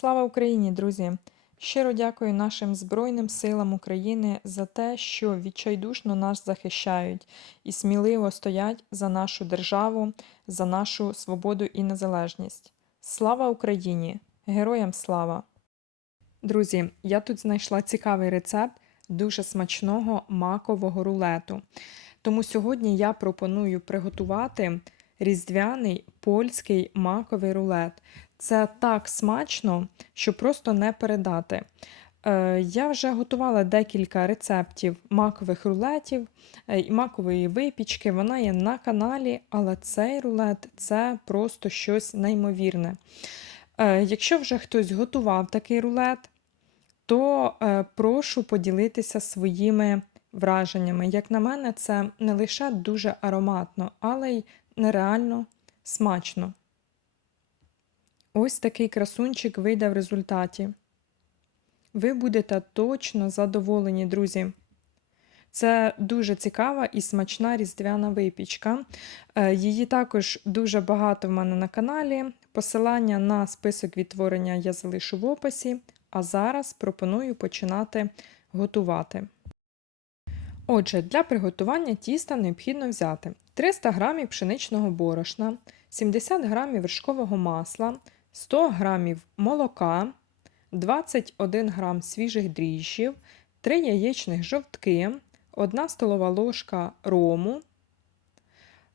Слава Україні, друзі! Щиро дякую нашим Збройним силам України за те, що відчайдушно нас захищають і сміливо стоять за нашу державу, за нашу свободу і незалежність. Слава Україні! Героям слава! Друзі, я тут знайшла цікавий рецепт дуже смачного макового рулету. Тому сьогодні я пропоную приготувати різдвяний польський маковий рулет. Це так смачно, що просто не передати. Е, Я вже готувала декілька рецептів макових рулетів е, і макової випічки. Вона є на каналі, але цей рулет це просто щось неймовірне. Е, Якщо вже хтось готував такий рулет, то прошу поділитися своїми враженнями. Як на мене, це не лише дуже ароматно, але й нереально смачно. Ось такий красунчик вийде в результаті. Ви будете точно задоволені, друзі. Це дуже цікава і смачна різдвяна випічка. Е, її також дуже багато в мене на каналі. Посилання на список відтворення я залишу в описі, а зараз пропоную починати готувати. Отже, для приготування тіста необхідно взяти 300 г пшеничного борошна, 70 г вершкового масла, 100 г молока, 21 г свіжих дріжджів, 3 яєчних жовтки, 1 столова ложка рому,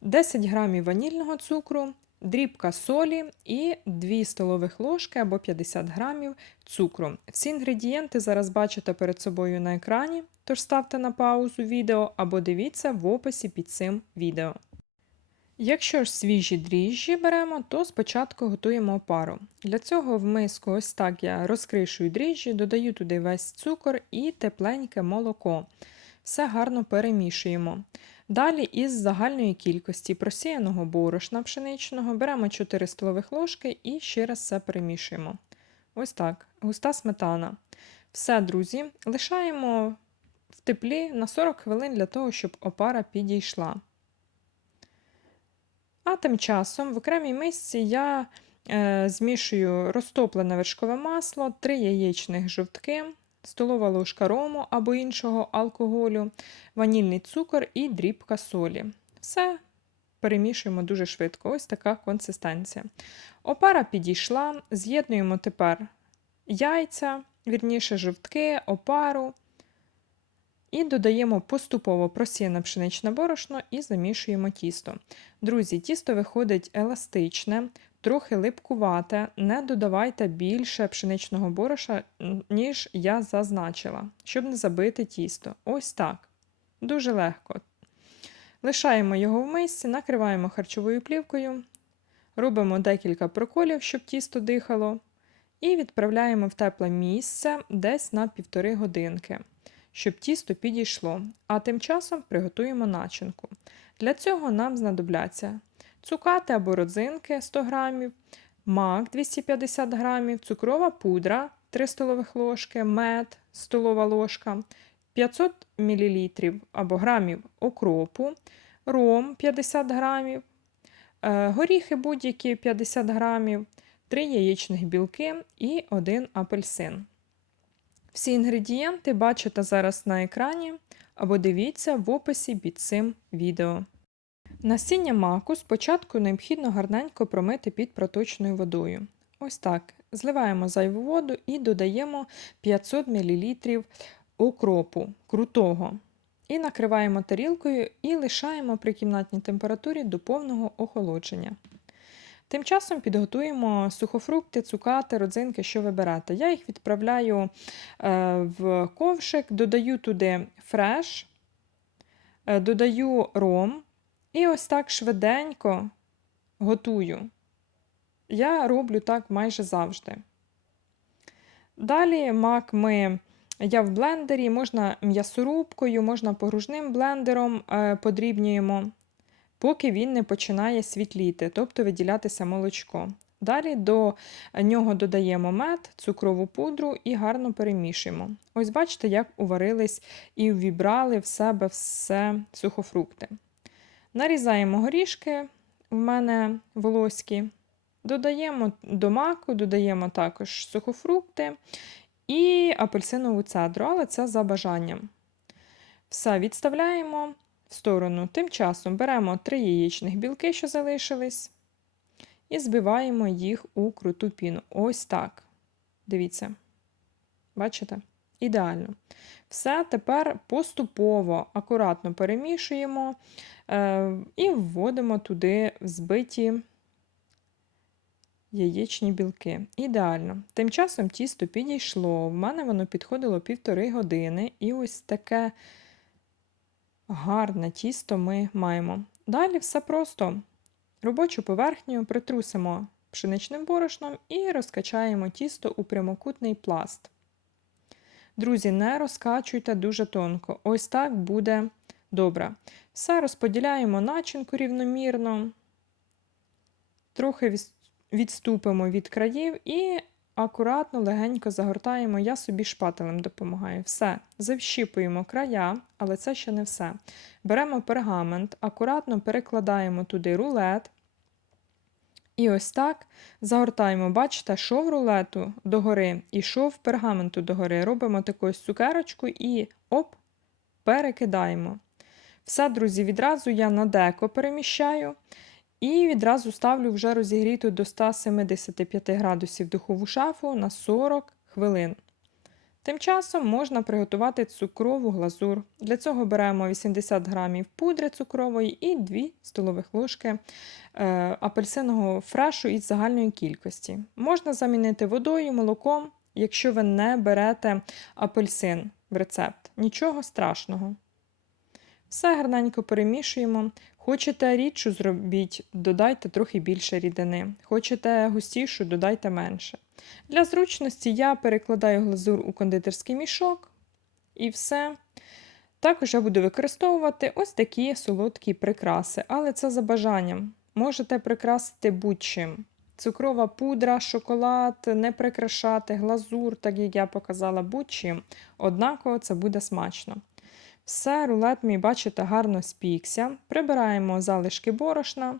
10 г ванільного цукру, дрібка солі і 2 столових ложки або 50 г цукру. Всі інгредієнти зараз бачите перед собою на екрані, тож ставте на паузу відео або дивіться в описі під цим відео. Якщо ж свіжі дріжджі беремо, то спочатку готуємо опару. Для цього в миску ось так я розкришую дріжджі, додаю туди весь цукор і тепленьке молоко. Все гарно перемішуємо. Далі із загальної кількості просіяного борошна пшеничного беремо 4 столових ложки і ще раз все перемішуємо. Ось так, густа сметана. Все, друзі, лишаємо в теплі на 40 хвилин для того, щоб опара підійшла. А тим часом в окремій мисці я е, змішую розтоплене вершкове масло, 3 яєчних жовтки, столова ложка рому або іншого алкоголю, ванільний цукор і дрібка солі. Все перемішуємо дуже швидко. Ось така консистенція. Опара підійшла, з'єднуємо тепер яйця, вірніше жовтки, опару. І додаємо поступово просіяне пшеничне борошно і замішуємо тісто. Друзі, тісто виходить еластичне, трохи липкувате, не додавайте більше пшеничного бороша, ніж я зазначила, щоб не забити тісто. Ось так. Дуже легко. Лишаємо його в мисці, накриваємо харчовою плівкою, робимо декілька проколів, щоб тісто дихало, і відправляємо в тепле місце десь на півтори годинки щоб тісто підійшло, а тим часом приготуємо начинку. Для цього нам знадобляться цукати або родзинки 100 г, мак 250 г, цукрова пудра 3 столових ложки, мед столова ложка, 500 мл або грамів окропу, ром 50 г, е, горіхи будь-які 50 г, 3 яєчних білки і 1 апельсин. Всі інгредієнти бачите зараз на екрані або дивіться в описі під цим відео. Насіння маку спочатку необхідно гарненько промити під проточною водою. Ось так. Зливаємо зайву воду і додаємо 500 мл окропу крутого. І накриваємо тарілкою і лишаємо при кімнатній температурі до повного охолодження. Тим часом підготуємо сухофрукти, цукати, родзинки, що вибирати. Я їх відправляю е, в ковшик, додаю туди фреш, е, додаю ром і ось так швиденько готую. Я роблю так майже завжди. Далі мак ми. Я в блендері, можна м'ясорубкою, можна погружним блендером е, подрібнюємо поки він не починає світліти, тобто виділятися молочко. Далі до нього додаємо мед, цукрову пудру і гарно перемішуємо. Ось бачите, як уварились і ввібрали в себе все сухофрукти. Нарізаємо горішки, в мене волоські, Додаємо до маку, додаємо також сухофрукти і апельсинову цедру, але це за бажанням. Все відставляємо сторону. Тим часом беремо три яєчних білки, що залишились, і збиваємо їх у круту піну. Ось так. Дивіться. Бачите? Ідеально. Все тепер поступово, акуратно перемішуємо е, і вводимо туди взбиті яєчні білки. Ідеально. Тим часом тісто підійшло. В мене воно підходило півтори години, і ось таке гарне тісто ми маємо. Далі все просто. Робочу поверхню притрусимо пшеничним борошном і розкачаємо тісто у прямокутний пласт. Друзі, не розкачуйте дуже тонко. Ось так буде добре. Все розподіляємо начинку рівномірно, трохи відступимо від країв і акуратно, легенько загортаємо. Я собі шпателем допомагаю. Все, завщіпуємо края, але це ще не все. Беремо пергамент, акуратно перекладаємо туди рулет. І ось так загортаємо, бачите, шов рулету догори і шов пергаменту догори. Робимо таку ось цукерочку і оп, перекидаємо. Все, друзі, відразу я на деко переміщаю і відразу ставлю вже розігріту до 175 градусів духову шафу на 40 хвилин. Тим часом можна приготувати цукрову глазур. Для цього беремо 80 грамів пудри цукрової і 2 столових ложки е, апельсинового фрешу із загальної кількості. Можна замінити водою, молоком, якщо ви не берете апельсин в рецепт. Нічого страшного. Все гарненько перемішуємо. Хочете рідшу зробіть, додайте трохи більше рідини. Хочете густішу, додайте менше. Для зручності я перекладаю глазур у кондитерський мішок і все. Також я буду використовувати ось такі солодкі прикраси, але це за бажанням. Можете прикрасити будь-чим. Цукрова пудра, шоколад, не прикрашати, глазур, так як я показала, будь-чим. Однаково це буде смачно. Все, рулет мій, бачите, гарно спікся. Прибираємо залишки борошна.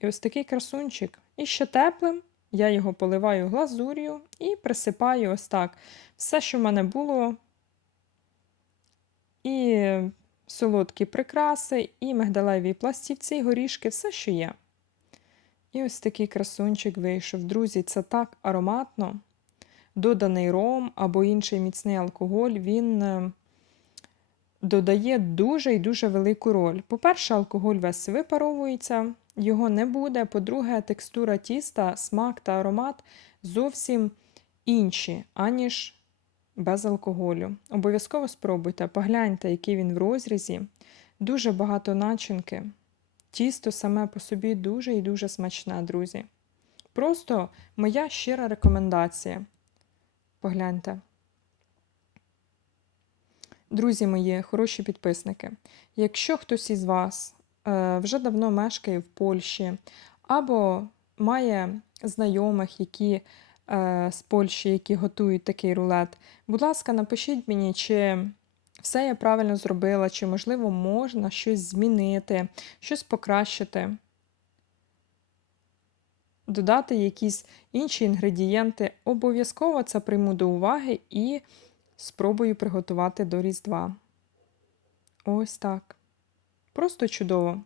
І ось такий красунчик. І ще теплим. Я його поливаю глазур'ю і присипаю ось так. Все, що в мене було. І солодкі прикраси, і мигдалеві пластівці, і горішки, все, що є. І ось такий красунчик вийшов. Друзі, це так ароматно. Доданий ром або інший міцний алкоголь, він е, додає дуже і дуже велику роль. По-перше, алкоголь весь випаровується, його не буде. По-друге, текстура тіста, смак та аромат зовсім інші, аніж без алкоголю. Обов'язково спробуйте, погляньте, який він в розрізі. Дуже багато начинки. Тісто саме по собі дуже і дуже смачне, друзі. Просто моя щира рекомендація. Погляньте. Друзі мої, хороші підписники, якщо хтось із вас е, вже давно мешкає в Польщі або має знайомих, які е, з Польщі, які готують такий рулет, будь ласка, напишіть мені, чи все я правильно зробила, чи, можливо, можна щось змінити, щось покращити, додати якісь інші інгредієнти. Обов'язково це прийму до уваги і спробую приготувати до Різдва. Ось так. Просто чудово.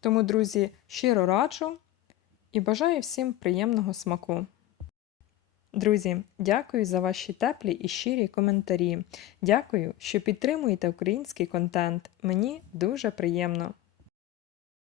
Тому, друзі, щиро раджу і бажаю всім приємного смаку. Друзі, дякую за ваші теплі і щирі коментарі. Дякую, що підтримуєте український контент. Мені дуже приємно.